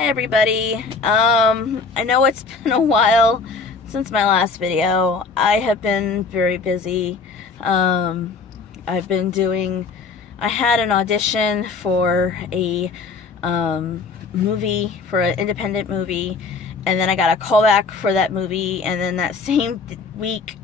Hi everybody. I know it's been a while since my last video. I have been very busy. I've been doing, I had an audition for a movie, for an independent movie, and then I got a callback for that movie, and then that same week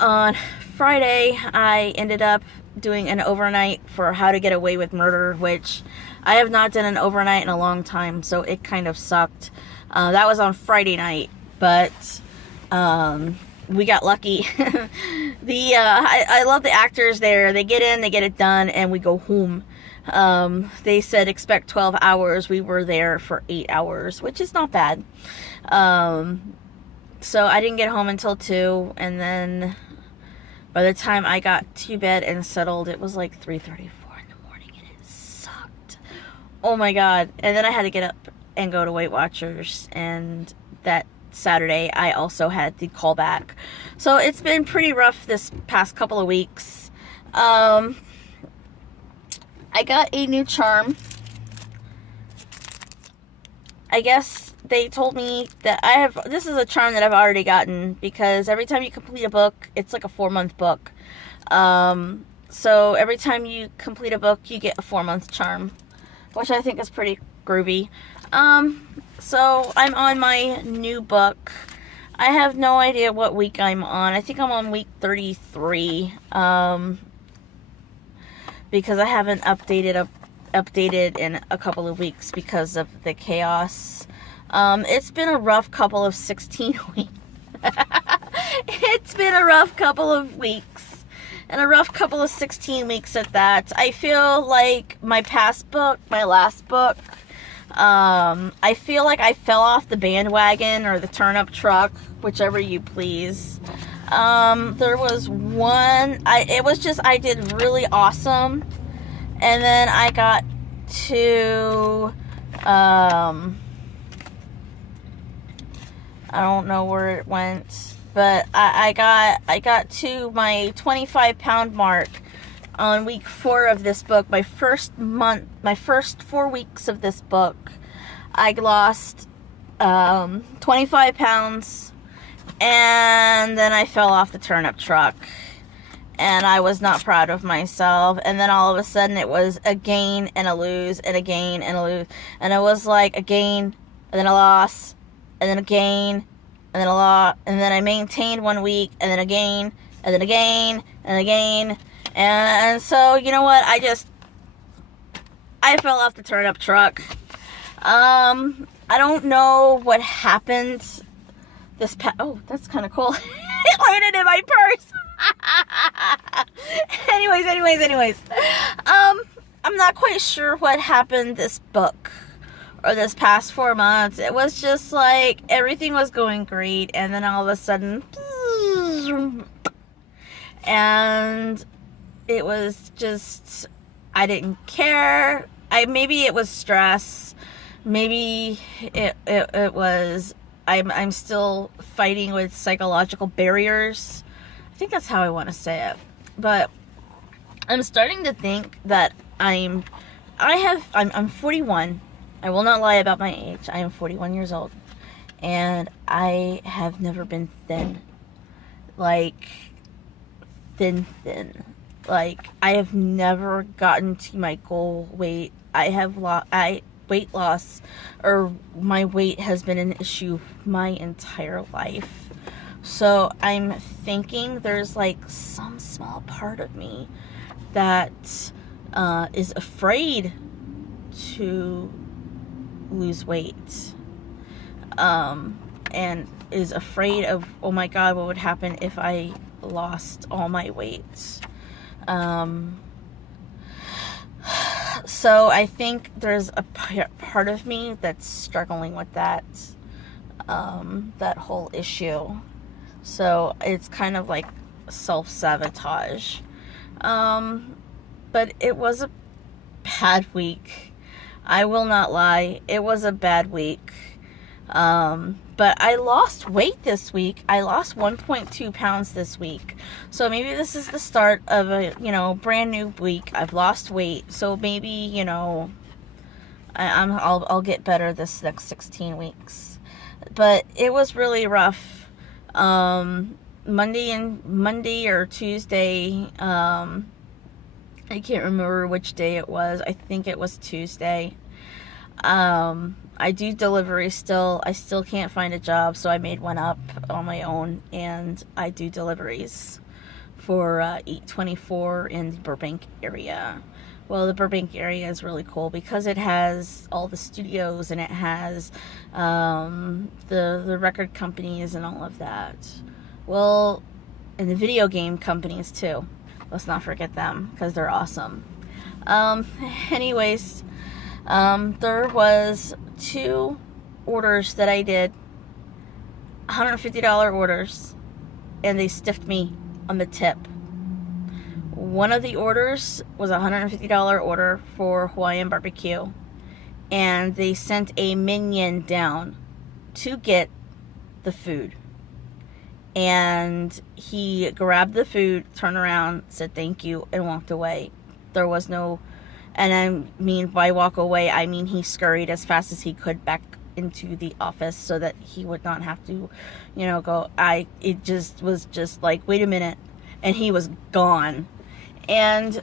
on Friday I ended up doing an overnight for How to Get Away with Murder, which I have not done an overnight in a long time, so it kind of sucked. That was on Friday night, but we got lucky. I love the actors there. They get in, they get it done, and we go home. They said expect 12 hours. We were there for 8 hours, which is not bad. So I didn't get home until 2, and then by the time I got to bed and settled, it was like 3:34 in the morning, and it sucked. Oh my god. And then I had to get up and go to Weight Watchers, and that Saturday I also had the callback. So it's been pretty rough this past couple of weeks. I got a new charm. I guess they told me that this is a charm that I've already gotten, because every time you complete a book, it's like a 4-month book. So every time you complete a book, you get a 4-month charm, which I think is pretty groovy. So I'm on my new book. I have no idea what week I'm on. I think I'm on week 33, because I haven't updated in a couple of weeks because of the chaos. It's been a rough couple of 16 weeks. It's been a rough couple of weeks. And a rough couple of 16 weeks at that. I feel like my last book, I feel like I fell off the bandwagon or the turnip truck, whichever you please. There was one, I did really awesome. And then I got to, I don't know where it went, but I got to my 25-pound mark on week 4 of this book. My first 4 weeks of this book, I lost 25 pounds, and then I fell off the turnip truck, and I was not proud of myself. And then all of a sudden it was a gain and a lose and a gain and a lose, and it was like a gain and then a loss and then a gain and then a loss, and then I maintained 1 week and then a gain and then a gain and a gain. And so, you know what, I fell off the turnip truck. I don't know what happened oh, that's kind of cool. It landed in my purse. anyways, I'm not quite sure what happened this book or this past 4 months. It was just like everything was going great, and then all of a sudden, and it was just, I didn't care. Maybe it was stress. Maybe it was, I'm still fighting with psychological barriers. I think that's how I want to say it. But I'm starting to think that I'm 41. I will not lie about my age. I am 41 years old. And I have never been thin. Like, thin. Like, I have never gotten to my goal weight. Weight loss, or my weight has been an issue my entire life. So I'm thinking there's like some small part of me that is afraid to lose weight, and is afraid of, oh my god, what would happen if I lost all my weight. So I think there's a part of me that's struggling with that whole issue. So it's kind of like self-sabotage. But it was a bad week. I will not lie. It was a bad week. But I lost weight this week. I lost 1.2 pounds this week. So maybe this is the start of a, brand new week. I've lost weight. So maybe, I'll get better this next 16 weeks. But it was really rough. Monday or Tuesday, I can't remember which day it was. I think it was Tuesday. I do delivery still. I still can't find a job, so I made one up on my own, and I do deliveries for 824 in the Burbank area. Well, the Burbank area is really cool because it has all the studios, and it has the record companies and all of that. Well, and the video game companies too. Let's not forget them because they're awesome. Anyways, there was 2 orders that I did, $150 orders, and they stiffed me on the tip. One of the orders was a $150 order for Hawaiian barbecue, and they sent a minion down to get the food. And he grabbed the food, turned around, said thank you, and walked away. There was no, and I mean by walk away, I mean he scurried as fast as he could back into the office so that he would not have to, go. It just was just like, wait a minute, and he was gone. And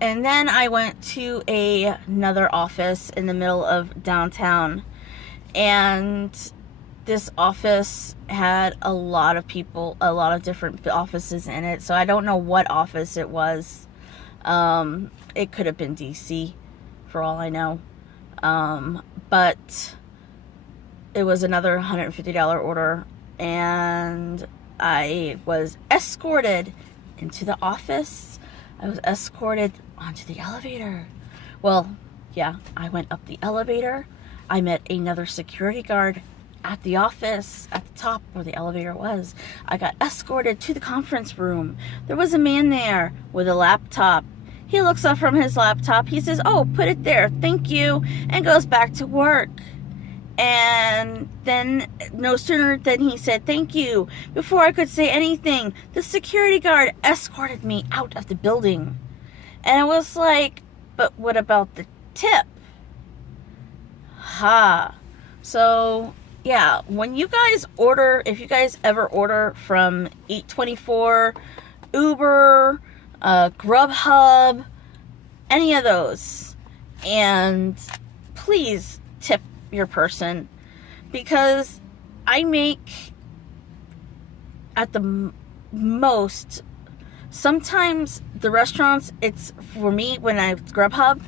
then I went to another office in the middle of downtown, and this office had a lot of people, a lot of different offices in it. So I don't know what office it was. It could have been DC for all I know. But it was another $150 order, and I was escorted into the office. I was escorted onto the elevator. Well, yeah, I went up the elevator. I met another security guard at the office, at the top where the elevator was. I got escorted to the conference room. There was a man there with a laptop. He looks up from his laptop. He says, "Oh, put it there. Thank you," and goes back to work. And then no sooner than he said thank you, before I could say anything, the security guard escorted me out of the building. And I was like, but what about the tip? So yeah, when you guys order, if you guys ever order from 824, Uber, Grubhub, any of those, and please tip your person, because I make at the most, sometimes the restaurants, it's for me when I Grubhub,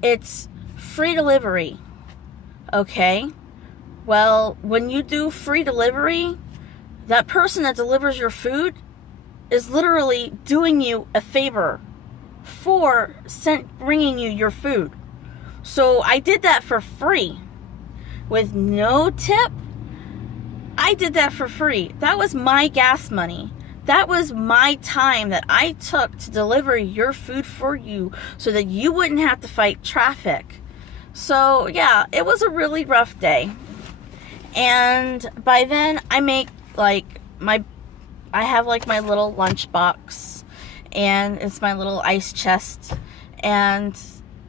it's free delivery. Okay, well, when you do free delivery, that person that delivers your food is literally doing you a favor for bringing you your food. So I did that for free with no tip. I did that for free. That was my gas money. That was my time that I took to deliver your food for you so that you wouldn't have to fight traffic. So yeah, it was a really rough day. And by then I make I have like my little lunch box, and it's my little ice chest, and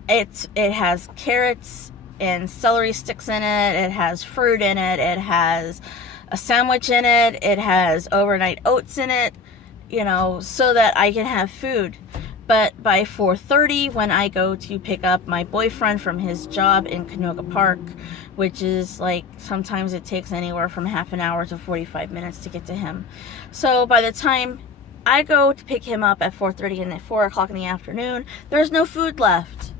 it has carrots and celery sticks in it. It has fruit in it. It has a sandwich in it. It has overnight oats in it, so that I can have food. But by 4:30, when I go to pick up my boyfriend from his job in Canoga Park, which is like, sometimes it takes anywhere from half an hour to 45 minutes to get to him. So by the time I go to pick him up at 4:30 and at 4 o'clock in the afternoon, there's no food left.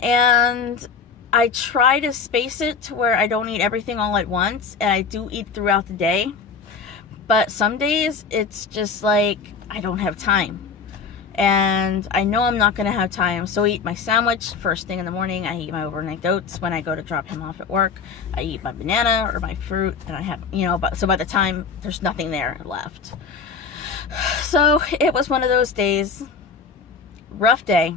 And I try to space it to where I don't eat everything all at once, and I do eat throughout the day. But some days it's just like I don't have time. And I know I'm not going to have time, so I eat my sandwich first thing in the morning. I eat my overnight oats when I go to drop him off at work. I eat my banana or my fruit, and I have, so by the time there's nothing there left. So it was one of those days. Rough day.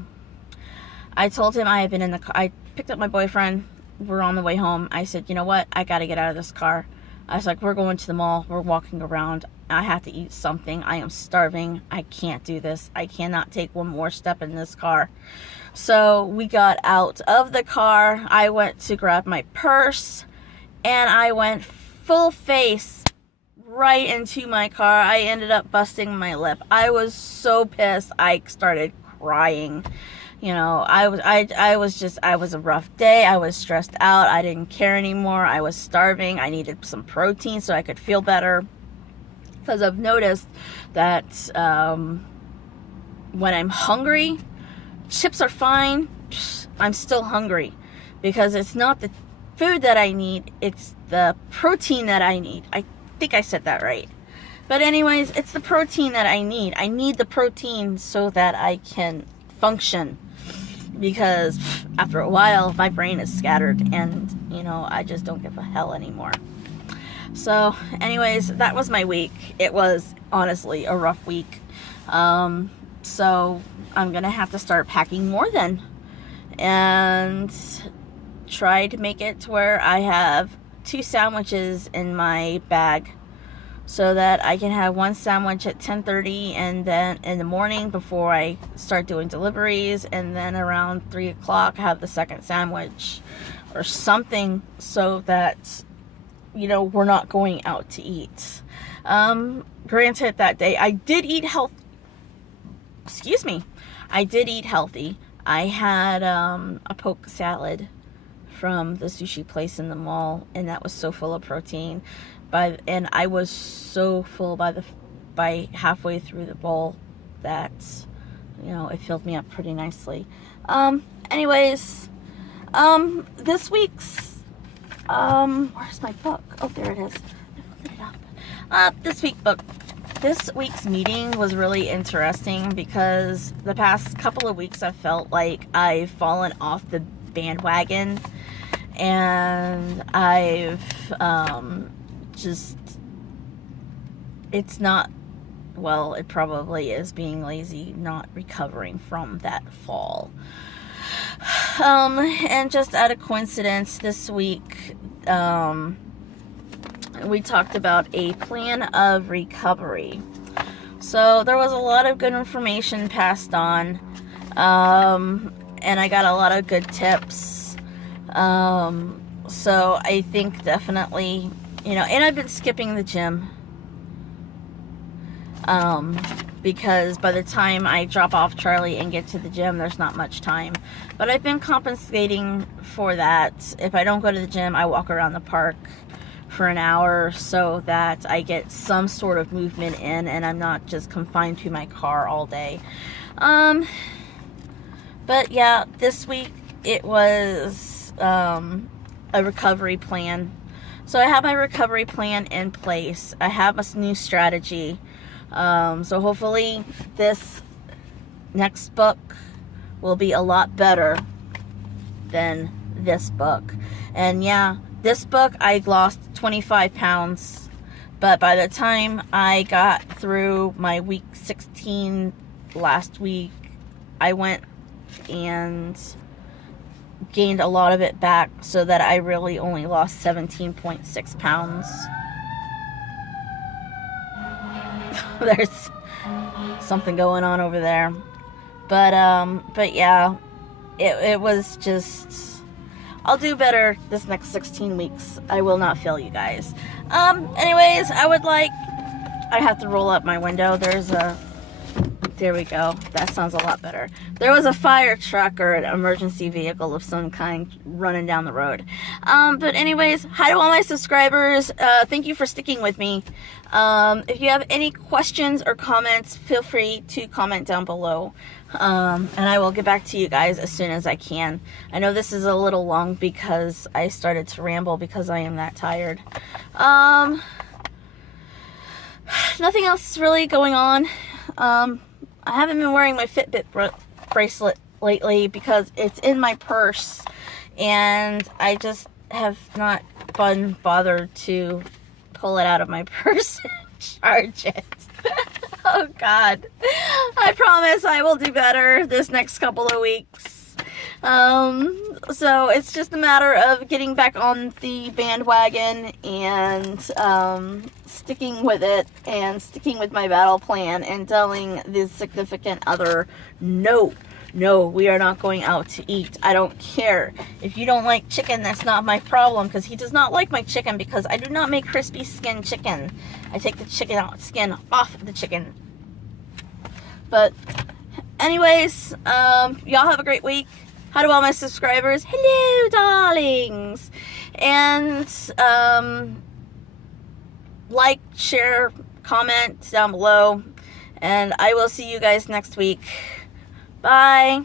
I told him I had been in the car. I picked up my boyfriend. We're on the way home. I said, you know what? I got to get out of this car. I was like, we're going to the mall. We're walking around. I have to eat something. I am starving. I can't do this. I cannot take one more step in this car. So we got out of the car. I went to grab my purse, and I went full face right into my car. I ended up busting my lip. I was so pissed. I started crying. You know, I was a rough day. I was stressed out. I didn't care anymore. I was starving. I needed some protein so I could feel better. Because I've noticed that when I'm hungry, chips are fine. I'm still hungry. Because it's not the food that I need. It's the protein that I need. I think I said that right. But anyways, it's the protein that I need. I need the protein so that I can function. Because after a while, my brain is scattered and, you know, I just don't give a hell anymore. So, anyways, that was my week. It was honestly a rough week. So, I'm going to have to start packing more then. And try to make it to where I have 2 sandwiches in my bag. So that I can have one sandwich at 10:30 and then in the morning before I start doing deliveries, and then around 3 o'clock have the second sandwich or something, so that, you know, we're not going out to eat. Granted, that day I did eat I did eat healthy. I had a poke salad from the sushi place in the mall, and that was so full of protein. And I was so full by halfway through the bowl that, you know, it filled me up pretty nicely. Anyways, this week's, where's my book? Oh, there it is. I opened it up. This week's meeting was really interesting because the past couple of weeks I felt like I've fallen off the bandwagon, and I've, it's not, well, it probably is being lazy, not recovering from that fall. And just out of coincidence, this week, we talked about a plan of recovery. So there was a lot of good information passed on, and I got a lot of good tips. So I think definitely, you know, and I've been skipping the gym, because by the time I drop off Charlie and get to the gym, there's not much time. But I've been compensating for that. If I don't go to the gym, I walk around the park for an hour so that I get some sort of movement in and I'm not just confined to my car all day. But yeah, this week it was a recovery plan. So I have my recovery plan in place. I have a new strategy. So hopefully this next book will be a lot better than this book. And yeah, this book I lost 25 pounds. But by the time I got through my week 16 last week, I went and gained a lot of it back, so that I really only lost 17.6 pounds. There's something going on over there. But yeah, it was just, I'll do better this next 16 weeks. I will not fail you guys. Anyways, I have to roll up my window. There we go. That sounds a lot better. There was a fire truck or an emergency vehicle of some kind running down the road. But anyways, hi to all my subscribers. Thank you for sticking with me. If you have any questions or comments, feel free to comment down below. And I will get back to you guys as soon as I can. I know this is a little long because I started to ramble because I am that tired. Nothing else really going on. I haven't been wearing my Fitbit bracelet lately because it's in my purse, and I just have not been bothered to pull it out of my purse and charge it. Oh God. I promise I will do better this next couple of weeks. So it's just a matter of getting back on the bandwagon and sticking with it and sticking with my battle plan and telling the significant other, no, we are not going out to eat. I don't care. If you don't like chicken, that's not my problem, because he does not like my chicken, because I do not make crispy skin chicken. I take the skin off the chicken. But anyways, y'all have a great week. Hi to all my subscribers. Hello, darlings. And like, share, comment down below. And I will see you guys next week. Bye.